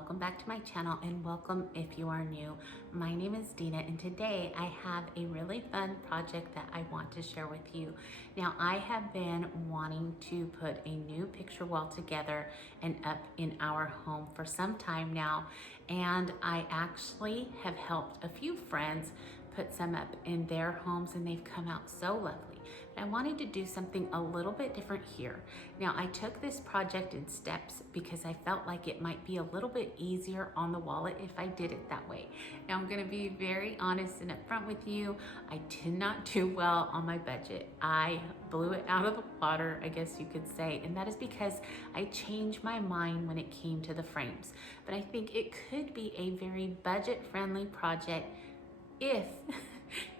welcome back to my channel, and welcome if you are new. My name is Dina, and today I have a really fun project that I want to share with you. Now, I have been wanting to put a new picture wall together and up in our home for some time now, and I actually have helped a few friends put some up in their homes, and they've come out so lovely. I wanted to do something a little bit different here. Now, I took this project in steps because I felt like it might be a little bit easier on the wallet if I did it that way. Now, I'm gonna be very honest and upfront with you. I did not do well on my budget. I blew it out of the water, I guess you could say, and that is because I changed my mind when it came to the frames. But I think it could be a very budget-friendly project if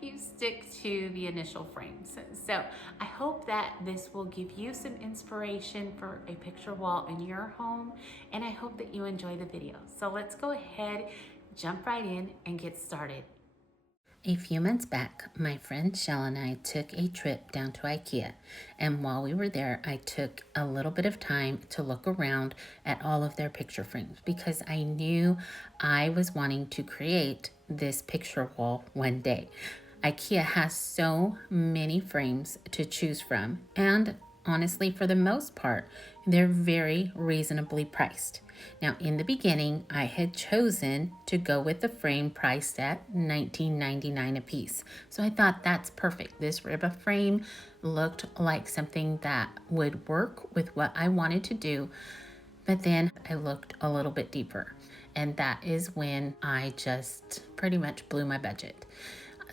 you stick to the initial frames. So I hope that this will give you some inspiration for a picture wall in your home, and I hope that you enjoy the video. So let's go ahead, jump right in and get started. A few months back, my friend Shell and I took a trip down to IKEA, and while we were there, I took a little bit of time to look around at all of their picture frames because I knew I was wanting to create this picture wall one day. IKEA has so many frames to choose from, and honestly, for the most part, they're very reasonably priced. Now, in the beginning, I had chosen to go with the frame priced at $19.99 a piece. So I thought that's perfect. This ribbon frame looked like something that would work with what I wanted to do. But then I looked a little bit deeper, and that is when I just pretty much blew my budget.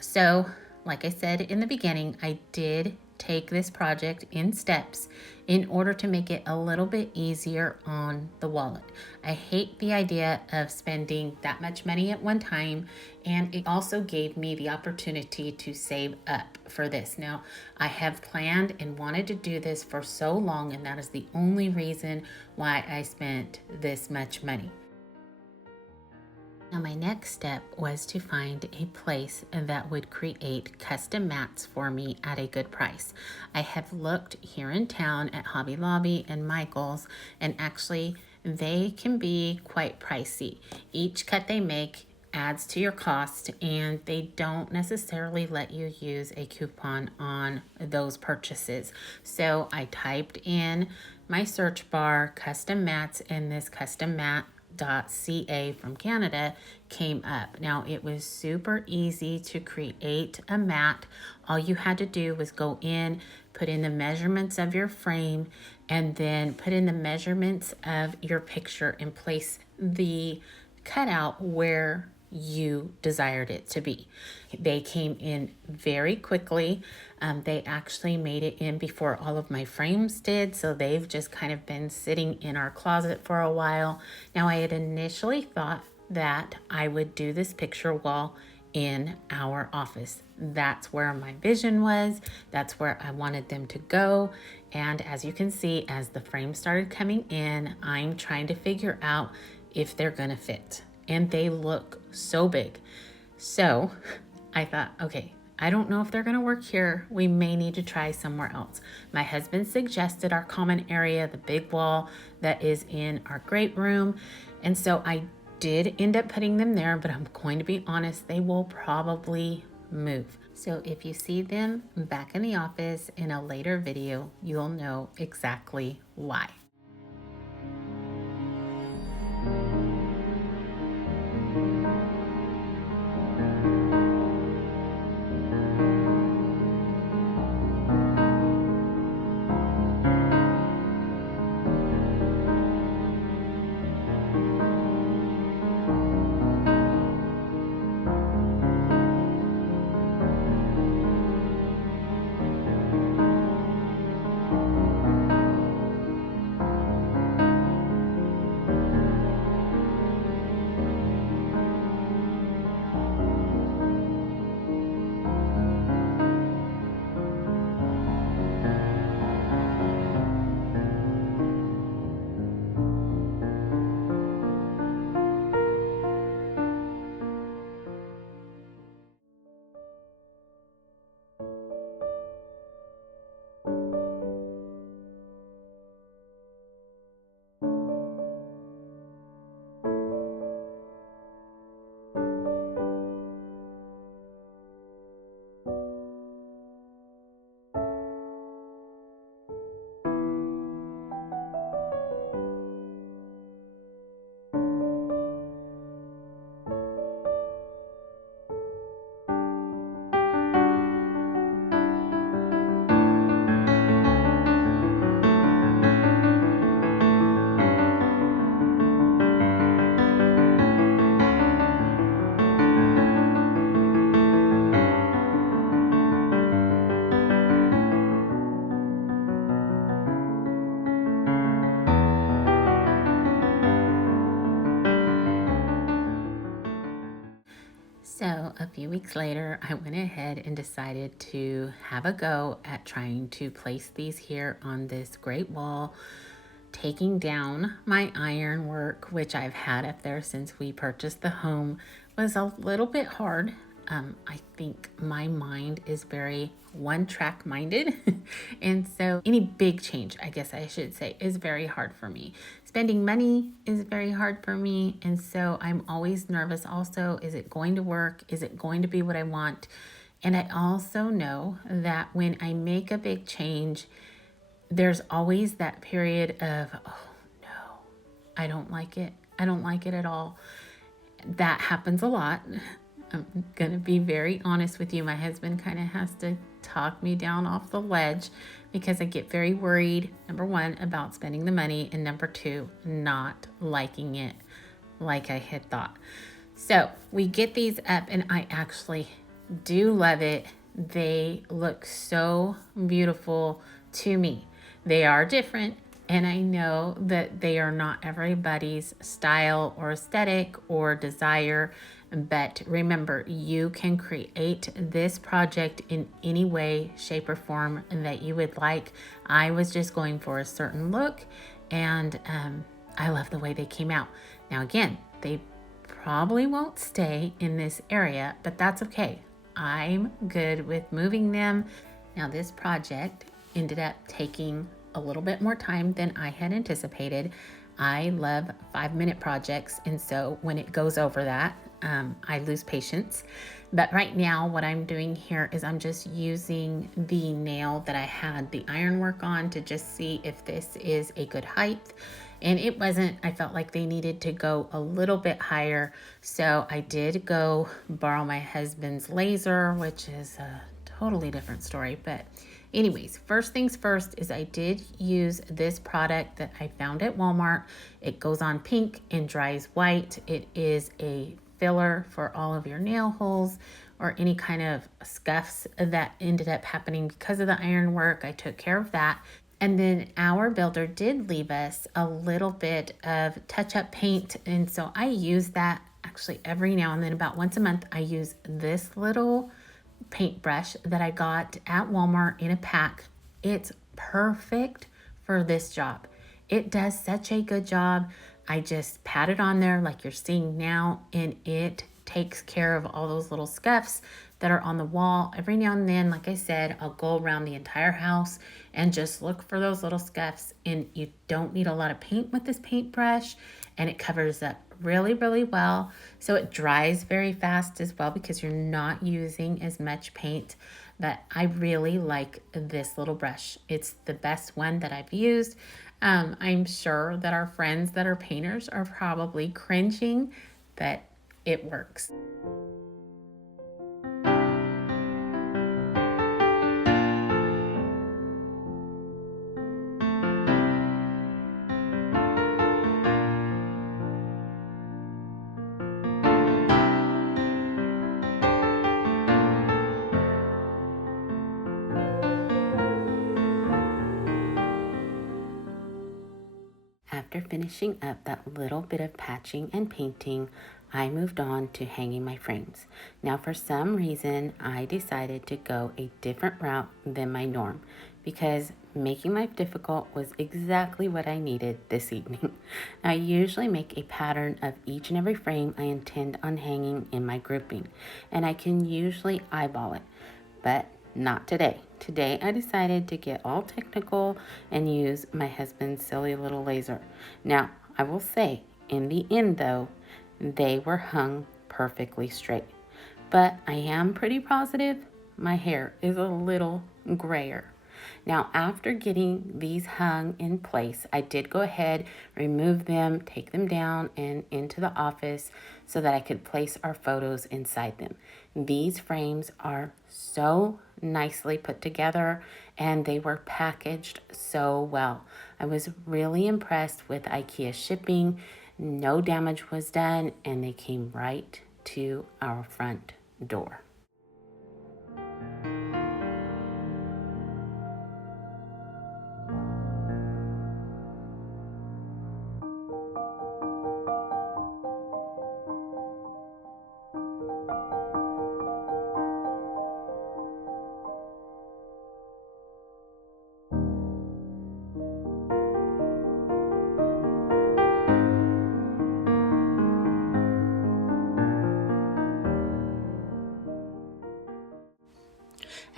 So, like I said in the beginning, I did take this project in steps in order to make it a little bit easier on the wallet. I hate the idea of spending that much money at one time, and it also gave me the opportunity to save up for this. Now, I have planned and wanted to do this for so long, and that is the only reason why I spent this much money. Now, my next step was to find a place that would create custom mats for me at a good price. I have looked here in town at Hobby Lobby and Michael's, and actually they can be quite pricey. Each cut they make adds to your cost, and they don't necessarily let you use a coupon on those purchases. So I typed in my search bar custom mats, and this custom mat.ca from Canada came up. Now, it was super easy to create a mat. All you had to do was go in, put in the measurements of your frame, and then put in the measurements of your picture and place the cutout where you desired it to be. They came in very quickly. They actually made it in before all of my frames did, so they've just kind of been sitting in our closet for a while. Now, I had initially thought that I would do this picture wall in our office. That's where my vision was. That's where I wanted them to go. And as you can see, as the frame started coming in, I'm trying to figure out if they're gonna fit. And they look so big. So I thought, okay, I don't know if they're gonna work here. We may need to try somewhere else. My husband suggested our common area, the big wall that is in our great room. And so I did end up putting them there, but I'm going to be honest, they will probably move. So if you see them back in the office in a later video, you'll know exactly why. So a few weeks later, I went ahead and decided to have a go at trying to place these here on this great wall, taking down my ironwork, which I've had up there since we purchased the home, was a little bit hard. I think my mind is very one track minded. And so any big change, I guess I should say, is very hard for me. Spending money is very hard for me. And so I'm always nervous also. Is it going to work? Is it going to be what I want? And I also know that when I make a big change, there's always that period of, oh no, I don't like it. I don't like it at all. That happens a lot. I'm going to be very honest with you. My husband kind of has to talk me down off the ledge because I get very worried, number one, about spending the money, and number two, not liking it like I had thought. So we get these up and I actually do love it. They look so beautiful to me. They are different, and I know that they are not everybody's style or aesthetic or desire. But remember, you can create this project in any way, shape, or form that you would like. I was just going for a certain look, and I love the way they came out. Now, again, they probably won't stay in this area, but that's okay. I'm good with moving them. Now, this project ended up taking a little bit more time than I had anticipated. I love 5-minute projects, and so when it goes over that, I lose patience. But right now, what I'm doing here is I'm just using the nail that I had the ironwork on to just see if this is a good height. And it wasn't. I felt like they needed to go a little bit higher. So I did go borrow my husband's laser, which is a totally different story. But anyways, first things first is I did use this product that I found at Walmart. It goes on pink and dries white. It is a filler for all of your nail holes or any kind of scuffs that ended up happening because of the ironwork. I took care of that. And then our builder did leave us a little bit of touch-up paint. And so I use that actually every now and then. About once a month, I use this little paintbrush that I got at Walmart in a pack. It's perfect for this job. It does such a good job. I just pat it on there like you're seeing now, and it takes care of all those little scuffs that are on the wall. Every now and then, like I said, I'll go around the entire house and just look for those little scuffs. And you don't need a lot of paint with this paintbrush, and it covers up really, really well. So it dries very fast as well because you're not using as much paint. But I really like this little brush. It's the best one that I've used. I'm sure that our friends that are painters are probably cringing, but it works. After finishing up that little bit of patching and painting, I moved on to hanging my frames. Now, for some reason, I decided to go a different route than my norm because making life difficult was exactly what I needed this evening. I usually make a pattern of each and every frame I intend on hanging in my grouping, and I can usually eyeball it, but not today. Today I decided to get all technical and use my husband's silly little laser. Now, I will say, in the end though, they were hung perfectly straight. But I am pretty positive my hair is a little grayer. Now, after getting these hung in place, I did go ahead, remove them, take them down and into the office so that I could place our photos inside them. These frames are so nicely put together and they were packaged so well. I was really impressed with IKEA shipping. No damage was done and they came right to our front door.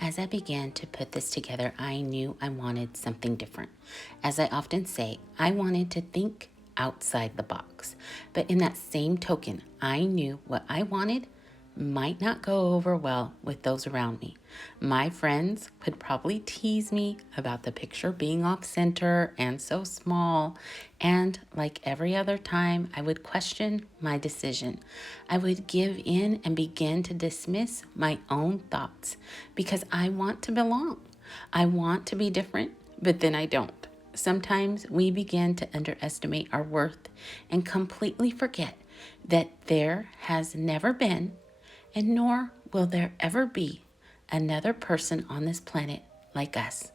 as I began to put this together, I knew I wanted something different. As I often say, I wanted to think outside the box. But in that same token, I knew what I wanted might not go over well with those around me. My friends would probably tease me about the picture being off center and so small. And like every other time, I would question my decision. I would give in and begin to dismiss my own thoughts because I want to belong. I want to be different, but then I don't. Sometimes we begin to underestimate our worth and completely forget that there has never been, and nor will there ever be, another person on this planet like us.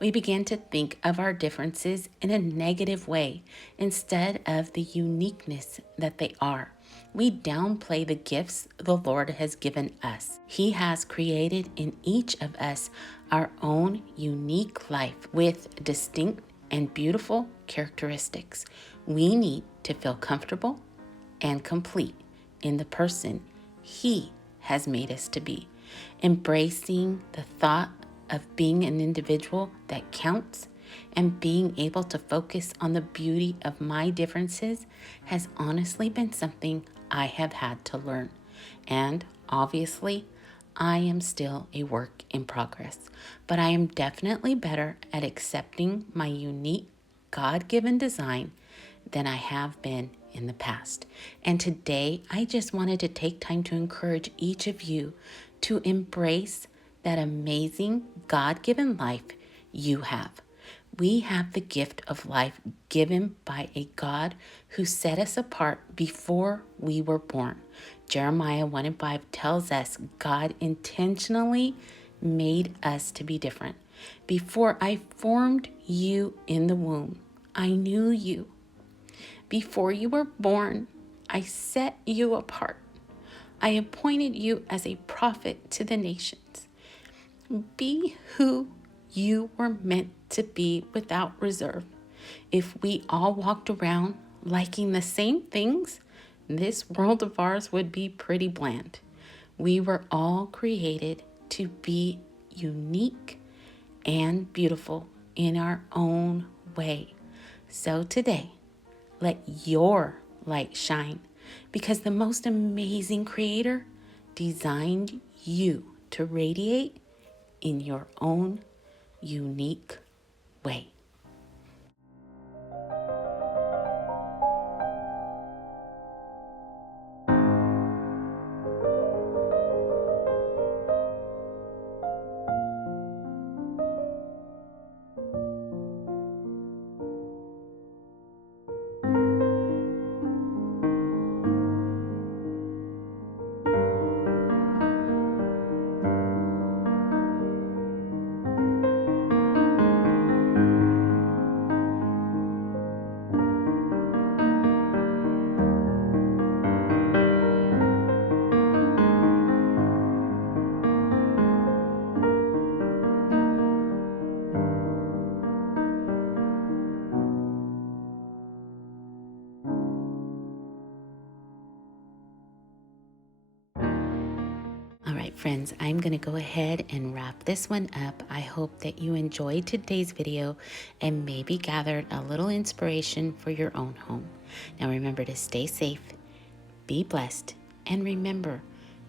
We begin to think of our differences in a negative way instead of the uniqueness that they are. We downplay the gifts the Lord has given us. He has created in each of us our own unique life with distinct and beautiful characteristics. We need to feel comfortable and complete in the person He has made us to be. Embracing the thought of being an individual that counts and being able to focus on the beauty of my differences has honestly been something I have had to learn. And obviously, I am still a work in progress, but I am definitely better at accepting my unique God-given design than I have been in the past. And today, I just wanted to take time to encourage each of you to embrace that amazing God-given life you have. We have the gift of life given by a God who set us apart before we were born. Jeremiah 1:5 tells us God intentionally made us to be different. Before I formed you in the womb, I knew you. Before you were born, I set you apart. I appointed you as a prophet to the nations. Be who you were meant to be without reserve. If we all walked around liking the same things, this world of ours would be pretty bland. We were all created to be unique and beautiful in our own way. So today, let your light shine because the most amazing creator designed you to radiate in your own unique way. All right, friends, I'm going to go ahead and wrap this one up. I hope that you enjoyed today's video and maybe gathered a little inspiration for your own home. Now remember to stay safe, be blessed, and remember,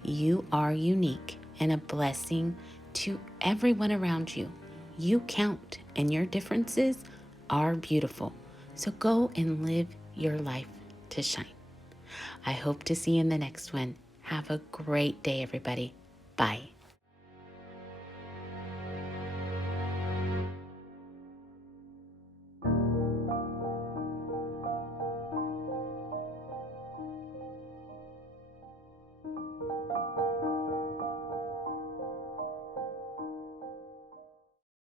you are unique and a blessing to everyone around you. You count and your differences are beautiful. So go and live your life to shine. I hope to see you in the next one. Have a great day, everybody. Bye.